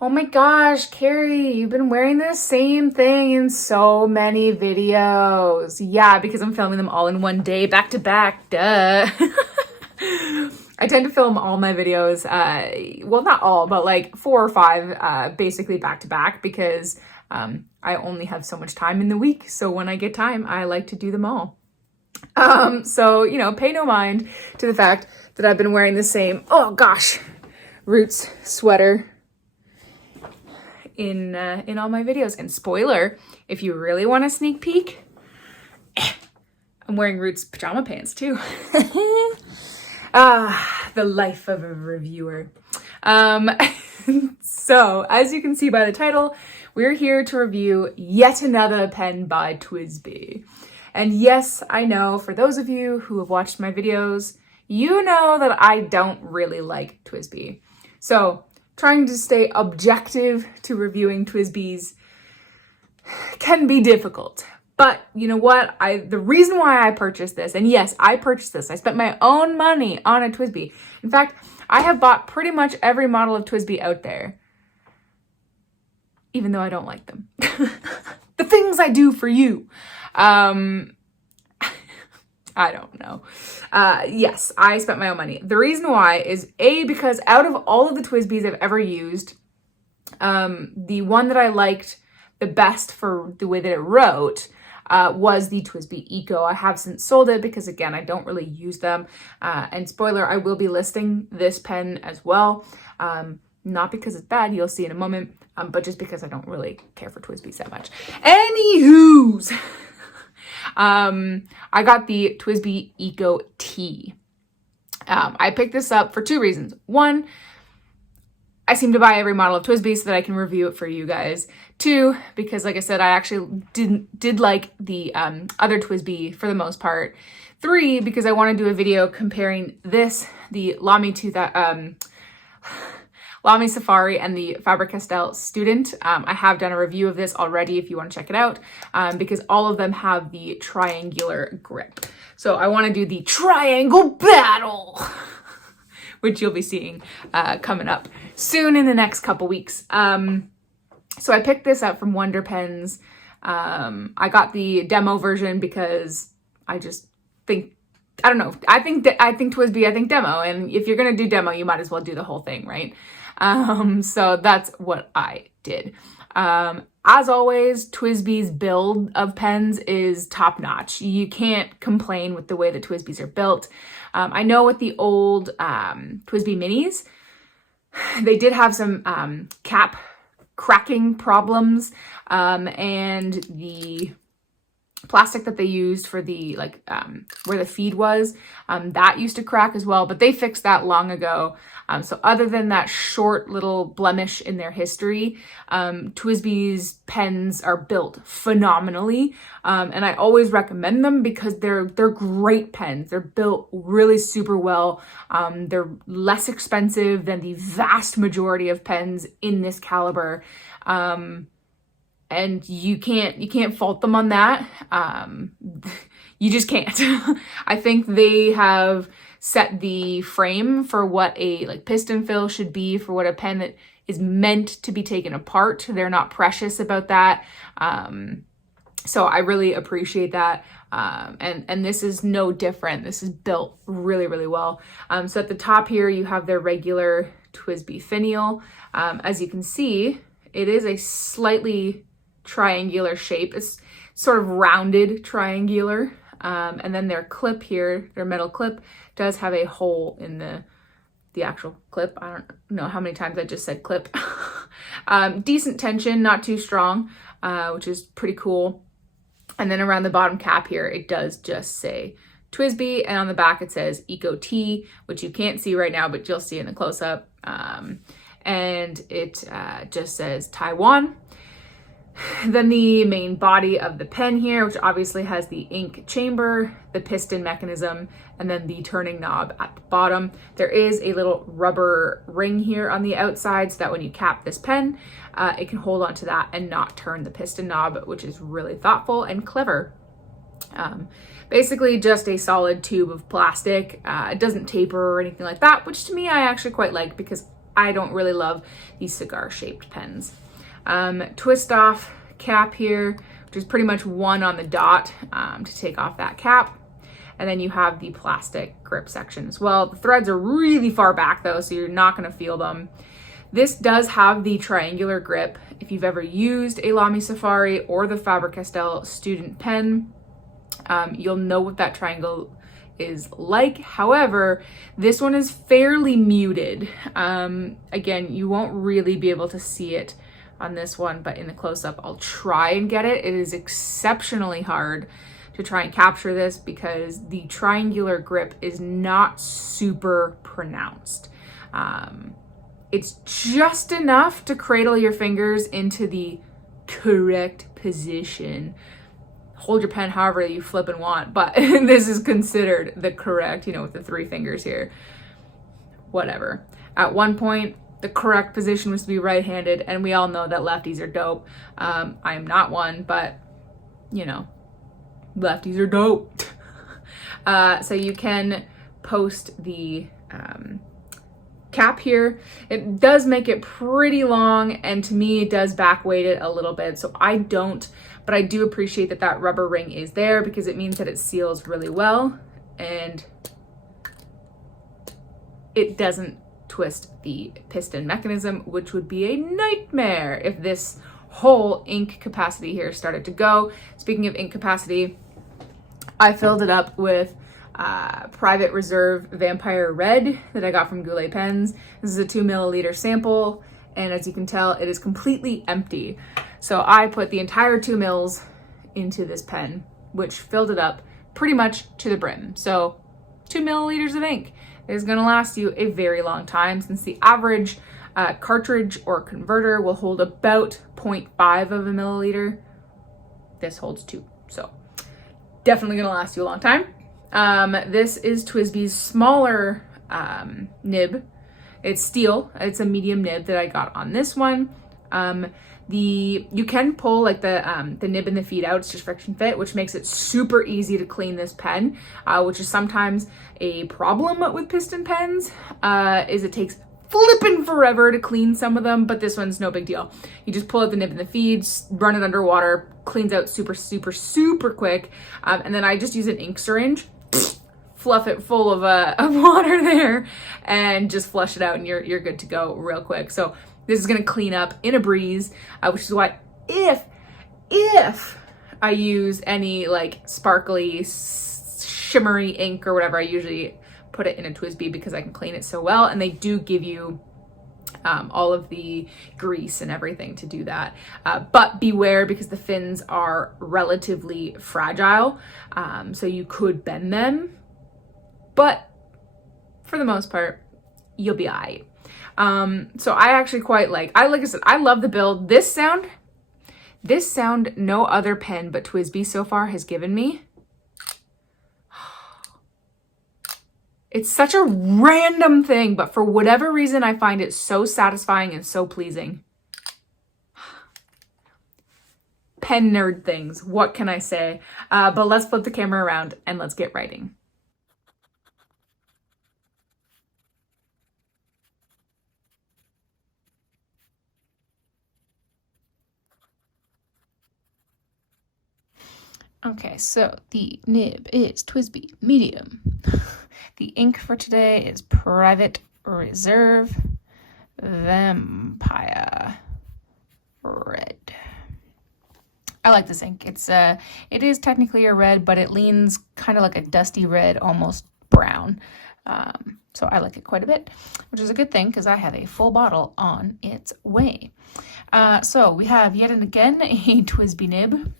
Oh my gosh, Carrie, you've been wearing the same thing in so many videos. Yeah, because I'm filming them all in one day, back to back, duh. I tend to film all my videos, well, not all, but like 4 or 5, basically back to back because I only have so much time in the week. So when I get time, I like to do them all. So, pay no mind to the fact that I've been wearing the same, oh gosh, Roots sweater in all my videos. And spoiler, if you really want a sneak peek, I'm wearing Roots pajama pants too. The life of a reviewer. So as you can see by the title, we're here to review yet another pen by TWSBI. And yes, I know for those of you who have watched my videos, you know that I don't really like TWSBI. So trying to stay objective to reviewing TWSBIs can be difficult. But you know what? The reason why I purchased this, and yes, I purchased this. I spent my own money on a TWSBI. In fact, I have bought pretty much every model of TWSBI out there, even though I don't like them. The things I do for you. I don't know. Yes, I spent my own money. The reason why is because out of all of the TWSBIs I've ever used, the one that I liked the best for the way that it wrote was the TWSBI Eco. I have since sold it because, again, I don't really use them. And spoiler, I will be listing this pen as well. Not because it's bad, you'll see in a moment, but just because I don't really care for TWSBIs that much. Anywho's, I got the TWSBI Eco T. I picked this up for 2 reasons. One, I seem to buy every model of TWSBI so that I can review it for you guys. 2, because like I said, I actually did like the other TWSBI for the most part. 3, because I want to do a video comparing this, the Lamy Safari and the Faber-Castell Student. I have done a review of this already if you want to check it out, because all of them have the triangular grip. So I want to do the triangle battle, which you'll be seeing coming up soon in the next couple weeks. So I picked this up from Wonder Pens. I got the demo version because I just think, I don't know, I think TWSBI, I think demo. And if you're going to do demo, you might as well do the whole thing, right? So that's what I did. As always, TWSBI's build of pens is top notch. You can't complain with the way that TWSBIs are built. I know with the old TWSBI minis, they did have some cap cracking problems, and the plastic that they used for the where the feed was, that used to crack as well, but they fixed that long ago. So other than that short little blemish in their history, TWSBI's pens are built phenomenally, and I always recommend them because they're great pens. They're built really super well. They're less expensive than the vast majority of pens in this caliber. And you can't fault them on that. You just can't. I think they have set the frame for what a piston fill should be for what a pen that is meant to be taken apart. They're not precious about that. So I really appreciate that. And this is no different. This is built really, really well. So at the top here, you have their regular TWSBI finial. As you can see, it is a slightly triangular shape. It's sort of rounded triangular. And then their clip here, their metal clip, does have a hole in the actual clip. I don't know how many times I just said clip. Decent tension, not too strong, which is pretty cool. And then around the bottom cap here, it does just say TWSBI, and on the back it says Eco T, which you can't see right now, but you'll see in the close-up. And it just says Taiwan. Then the main body of the pen here, which obviously has the ink chamber, the piston mechanism, and then the turning knob at the bottom. There is a little rubber ring here on the outside so that when you cap this pen, it can hold onto that and not turn the piston knob, which is really thoughtful and clever. Basically just a solid tube of plastic. It doesn't taper or anything like that, which to me I actually quite like because I don't really love these cigar shaped pens. Twist off cap here, which is pretty much one on the dot to take off that cap. And then you have the plastic grip section as well. The threads are really far back though, so you're not gonna feel them. This does have the triangular grip. If you've ever used a Lamy Safari or the Faber-Castell student pen, you'll know what that triangle is like. However, this one is fairly muted. Again, you won't really be able to see it on this one, but in the close-up, I'll try and get it. It is exceptionally hard to try and capture this because the triangular grip is not super pronounced. It's just enough to cradle your fingers into the correct position. Hold your pen however you flip and want, but this is considered the correct, with the 3 fingers here. Whatever. At one point, the correct position was to be right-handed, and we all know that lefties are dope. I am not one, but, lefties are dope. So you can post the cap here. It does make it pretty long, and to me it does back weight it a little bit, so I don't, but I do appreciate that that rubber ring is there because it means that it seals really well and it doesn't twist the piston mechanism, which would be a nightmare if this whole ink capacity here started to go. Speaking of ink capacity, I filled it up with Private Reserve Vampire Red that I got from Goulet Pens. This is a 2 milliliter sample, and as you can tell, it is completely empty. So I put the entire 2 mils into this pen, which filled it up pretty much to the brim. So 2 milliliters of ink is gonna last you a very long time, since the average cartridge or converter will hold about 0.5 of a milliliter. This holds 2, so definitely gonna last you a long time. This is TWSBI's smaller nib. It's steel. It's a medium nib that I got on this one. You can pull like the nib and the feed out. It's just friction fit, which makes it super easy to clean this pen, which is sometimes a problem with piston pens, is it takes flipping forever to clean some of them, but this one's no big deal. You just pull out the nib and the feeds, run it under water, cleans out super, super, super quick. And then I just use an ink syringe, fluff it full of water there, and just flush it out, and you're good to go real quick. So this is gonna clean up in a breeze, which is why if I use any like sparkly, shimmery ink or whatever, I usually put it in a TWSBI because I can clean it so well, and they do give you all of the grease and everything to do that. But beware, because the fins are relatively fragile, so you could bend them, but for the most part, you'll be all right. So I actually quite like I said, I love the build. This sound no other pen but TWSBI so far has given me. It's such a random thing, but for whatever reason, I find it so satisfying and so pleasing. Pen nerd things, what can I say? But let's flip the camera around and let's get writing. Okay, so the nib is TWSBI medium. The ink for today is Private Reserve Vampire Red. I like this ink. It is technically a red, but it leans kind of like a dusty red, almost brown. So I like it quite a bit, which is a good thing because I have a full bottle on its way. So we have yet again a TWSBI nib.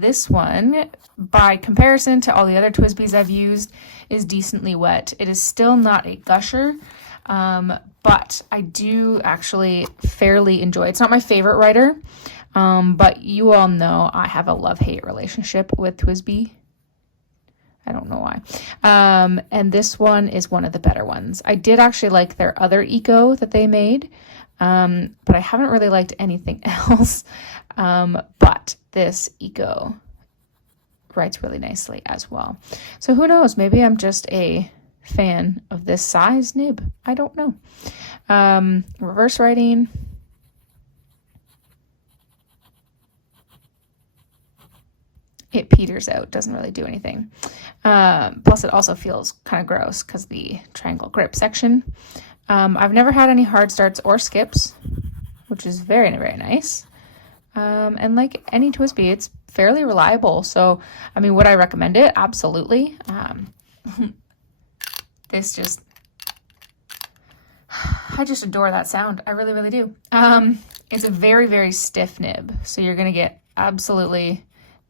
This one, by comparison to all the other TWSBIs I've used, is decently wet. It is still not a gusher, but I do actually fairly enjoy it. It's not my favorite writer, but you all know I have a love-hate relationship with TWSBI. I don't know why. And this one is one of the better ones. I did actually like their other Eco that they made, but I haven't really liked anything else. But this Eco writes really nicely as well. So who knows, maybe I'm just a fan of this size nib. I don't know. Reverse writing. It peters out, doesn't really do anything. Plus it also feels kind of gross because the triangle grip section. I've never had any hard starts or skips, which is very, very nice. And like any TWSBI, it's fairly reliable. So, I mean, would I recommend it? Absolutely. This just, I just adore that sound. I really, really do. It's a very, very stiff nib. So you're going to get absolutely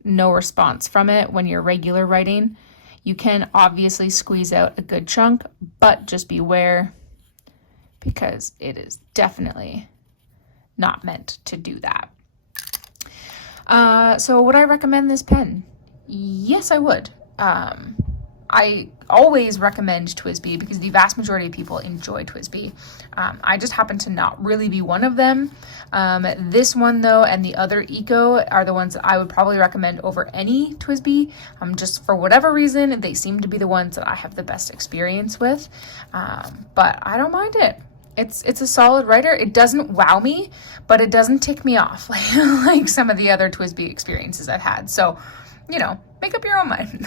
no response from it when you're regular writing. You can obviously squeeze out a good chunk, but just beware because it is definitely not meant to do that. So would I recommend this pen? Yes, I would. I always recommend TWSBI because the vast majority of people enjoy TWSBI. I just happen to not really be one of them. This one though, and the other Eco are the ones that I would probably recommend over any TWSBI. Just for whatever reason, they seem to be the ones that I have the best experience with. But I don't mind it. It's a solid writer. It doesn't wow me, but it doesn't tick me off like some of the other TWSBI experiences I've had. So, you know, make up your own mind.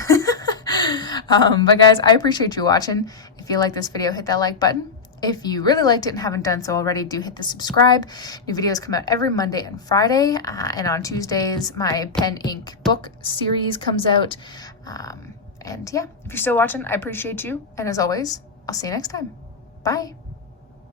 But guys, I appreciate you watching. If you like this video, hit that like button. If you really liked it and haven't done so already, do hit the subscribe. New videos come out every Monday and Friday. And on Tuesdays, my pen ink book series comes out. And yeah, if you're still watching, I appreciate you. And as always, I'll see you next time. Bye.